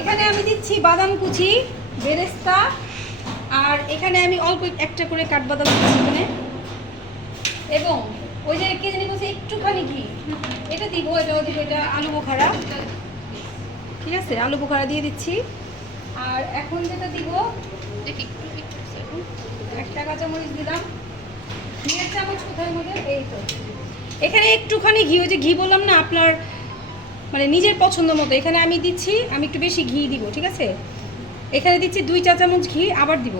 এখানে আমি দিচ্ছি বাদাম কুচি, বেরেস্তা, আর এখানে আমি অল্প একটা করে কাঠবাদাম দিচ্ছি এখানে, এবং ওই যে কে জানি বলছে একটুখানি ঘি, এটা দিব, এটাও দিব, এটা আলু বোখারা, ঠিক আছে, আলু বোখারা দিয়ে দিচ্ছি। আর এখন যেটা দিব, একটা কাঁচামরিচ দিলাম, ঘিয়ের চামচ কোথায় মধ্যে, এই তো এখানে একটুখানি ঘি, ওই যে ঘি বললাম না আপনার মানে নিজের পছন্দ মতো, এখানে আমি দিচ্ছি, আমি একটু বেশি ঘি দিব, ঠিক আছে, এখানে দিচ্ছি 2 চা চামচ ঘি, আবার দিব।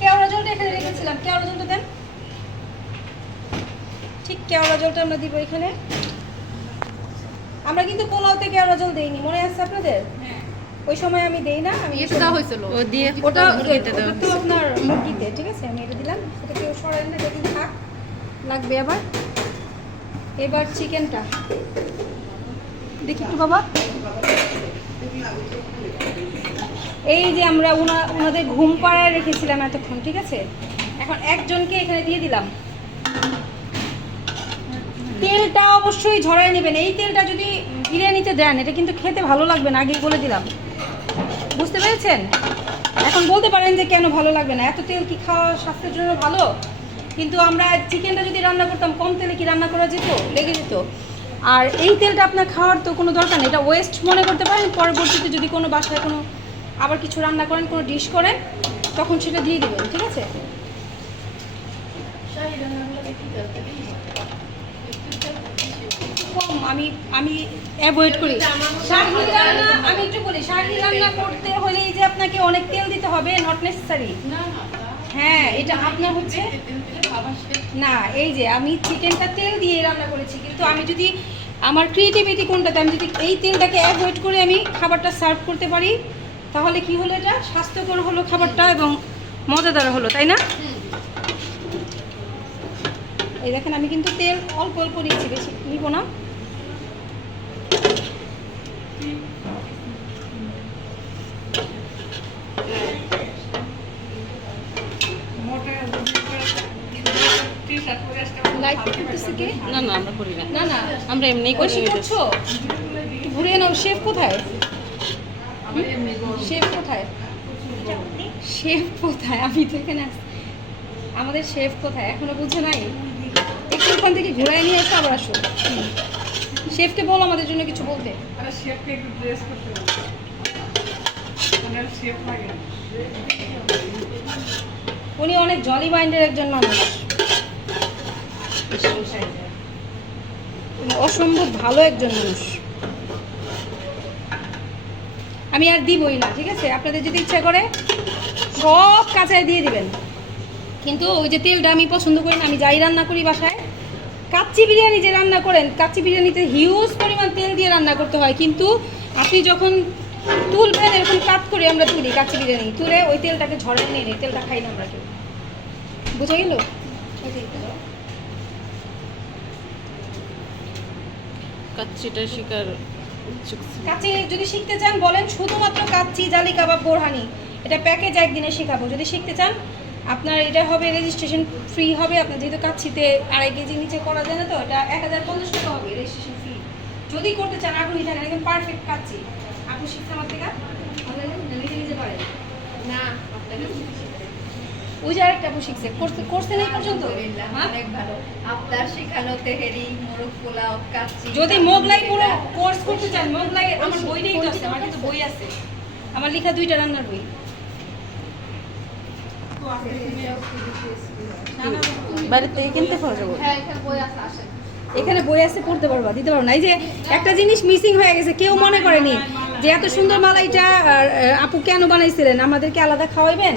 কেওড়া জলটা এখানে রেখেছিলাম, কেওড়া জলটা দেন, ঠিক কেওড়া জলটা আমরা দিব এখানে। আমরা কিন্তু পোলাওতে কেওড়া জল দেইনি, মনে আছে আপনাদের? ওই সময় আমি দেই না, আমি ওটা তো আপনার মুরগিতে, ঠিক আছে, আমি এটা দিলাম, সেটা কেউ সরাই না, এটা কিন্তু থাক, লাগবে আবার। এবার চিকেনটা দেখি একটু বাবা, এই যে আমরা ওনাদের ঘুম পাড়ায় রেখেছিলাম এতক্ষণ, ঠিক আছে, এখন একজনকে এখানে দিয়ে দিলাম। তেলটা অবশ্যই ঝরাই নেবেন, এই তেলটা যদি বিরিয়ানিতে দেন এটা কিন্তু খেতে ভালো লাগবে না, আগেই বলে দিলাম, বুঝতে পেরেছেন? এখন বলতে পারেন যে কেন ভালো লাগবে না, এত তেল কি খাওয়া স্বাস্থ্যের জন্য ভালো? কিন্তু আমরা চিকেনটা যদি রান্না করতাম কম তেলে কি রান্না করা যেত? লেগে যেত। আর এই তেলটা আপনার খাওয়ার তো কোনো দরকার নেই, এটা ওয়েস্ট মনে করতে পারেন, পরবর্তীতে যদি কোনো বাসায় কোনো আবার কিছু রান্না করেন, কোনো ডিশ করেন, তখন সেটা দিয়ে দেবেন, ঠিক আছে? কম আমি অ্যাভয়েড করি শাহী রান্না, আমি একটু বলি, শাহী রান্না করতে হলে এই যে আপনাকে অনেক তেল দিতে হবে, নট নেসেসারি। হ্যাঁ, এটা আপনার হচ্ছে না, এই যে আমি চিকেনটা তেল দিয়ে রান্না করেছি, কিন্তু আমি যদি আমার ক্রিয়েটিভিটি কোনটাতে, আমি যদি এই তেলটাকে অ্যাভয়েড করে আমি খাবারটা সার্ভ করতে পারি, তাহলে কি হলো, এটা স্বাস্থ্যকর হলো খাবারটা এবং মজাদার হলো, তাই না? এই দেখেন আমি কিন্তু তেল অল্প অল্প নিচ্ছি, বেশি নিব না। লাইট করতেছি কি? না না আমরা করি না, না না, আমরা এমনি ওই সে করছো, একটু ঘুরিয়ে নাও। শেফ কোথায়? শেফ কোথায়? শেফ কোথায়? আমি তো এখানে আছি। আমাদের শেফ কোথায় এখনো বুঝে নাই? একটু ওখান থেকে ঘুরাই নিয়ে এসে আবার আসো। শেফকে বল আমাদের জন্য কিছু বলতে। উনি অনেক জলি মাইন্ডের একজন মানুষ, অসম্ভব ভালো একজন মানুষ। আমি আর দিবই না, ঠিক আছে, আপনাদের যদি ইচ্ছা করে সব কাঁচায় দিয়ে দিবেন, কিন্তু ওই যে তেলটা আমি পছন্দ করি না। আমি যাই রান্না করি বাসায়, কাচ্চি বিরিয়ানি যে রান্না করেন, কাচ্চি বিরিয়ানিতে হিউজ পরিমাণ তেল দিয়ে রান্না করতে হয়, কিন্তু আপনি যখন তুলবেন, এরকম কাট করে আমরা তুলি কাচ্চি বিরিয়ানি, তুলে ওই তেলটাকে ঝরে নিয়ে নিই, তেলটা খাই না আমরা কেউ। বুঝা গেল? কাচ্চিটা শিকার কাচ্চি যদি শিখতে চান বলেন, শুধুমাত্র কাচ্চি, জালি কাবাব, বোরহানি, এটা প্যাকেজ একদিনে শেখাবো। যদি শিখতে চান আপনার এটা হবে রেজিস্ট্রেশন ফ্রি হবে, আপনার যেহেতু কাচ্চিতে 2.5 কেজি নিচে করা যায় না, তো এটা 1050 টাকা হবে রেজিস্ট্রেশন ফ্রি। যদি করতে চান আগ্রহী থাকেন, একদম পারফেক্ট কাচ্চি। আপনি শিখতে আমার থেকে নিজে নিজে পারেন না, ওই যে আরেকটা আপু শিখছে, করতে নেই পর্যন্ত। অনেক ভালো আপনার শেখানো তেহেরি, মোরগ পোলাও, কাচ্চি। যদি মোগলাই পুরো কোর্স করতে চান, মোগলাই আমার বই নেই তো আছে, আমার কিন্তু বই আছে, আমার লেখা 2টা রান্নার বই। বাইরে থেকে কিনতে পাওয়া যাবে। এখানে বই আছে, পড়তে পারবা, দিতে পারবো না। এই যে একটা জিনিস মিসিং হয়ে গেছে, কেউ মনে করেনি যে এত সুন্দর মালাইটা আপু কেন বানাইছিলেন, আমাদেরকে আলাদা খাওয়াইবেন?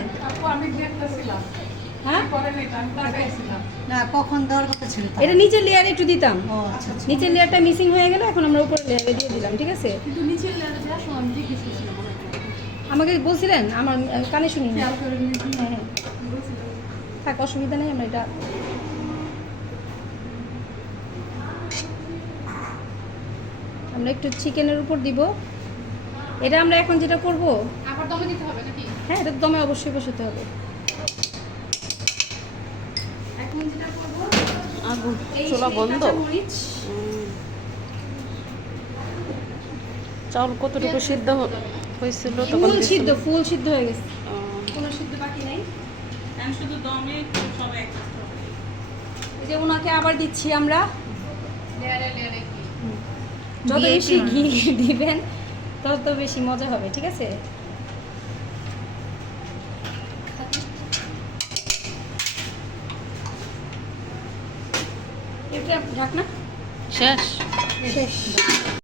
হ্যাঁ, না কখন দেওয়ার কথা ছিল এটা নিচের লেয়ারে একটু দিতাম, ও আচ্ছা আচ্ছা। নিচের লেয়ারটা মিসিং হয়ে গেল, এখন আমরা উপরের লেয়ারে দিয়ে দিলাম, ঠিক আছে? কিন্তু নিচের লেয়ারে যাওয়ার সময় আমি জিজ্ঞেস করছিলাম আমাকে বলছিলেন, আমার কানে শুনিনি। খেয়াল করে নিয়েছি। হ্যাঁ হ্যাঁ, থাক, অসুবিধা নেই, আমরা এটা আমরা একটু চিকেনের উপর দিব। এটা আমরা এখন যেটা করব, আবার দমে দিতে হবে নাকি? হ্যাঁ, এটা দমে অবশ্যই বসাতে হবে। এখন যেটা করব, আগুন এই চুলা বন্ধ। কাঁচামরিচ, চাউল কতটুকু সিদ্ধ হয়েছিল তখন ফুল সিদ্ধ হয়ে গেছে, ও, কোনো সিদ্ধ বাকি নেই। শুধু দমে সব এক এই যে ওনাকে আবার দিচ্ছি আমরা। লেয়ারে লেয়ারে কি যত VIP বেশি ঘি দিবেন তত বেশি মজা হবে, ঠিক আছে? এটা ঢাকনা শেষ শেষ।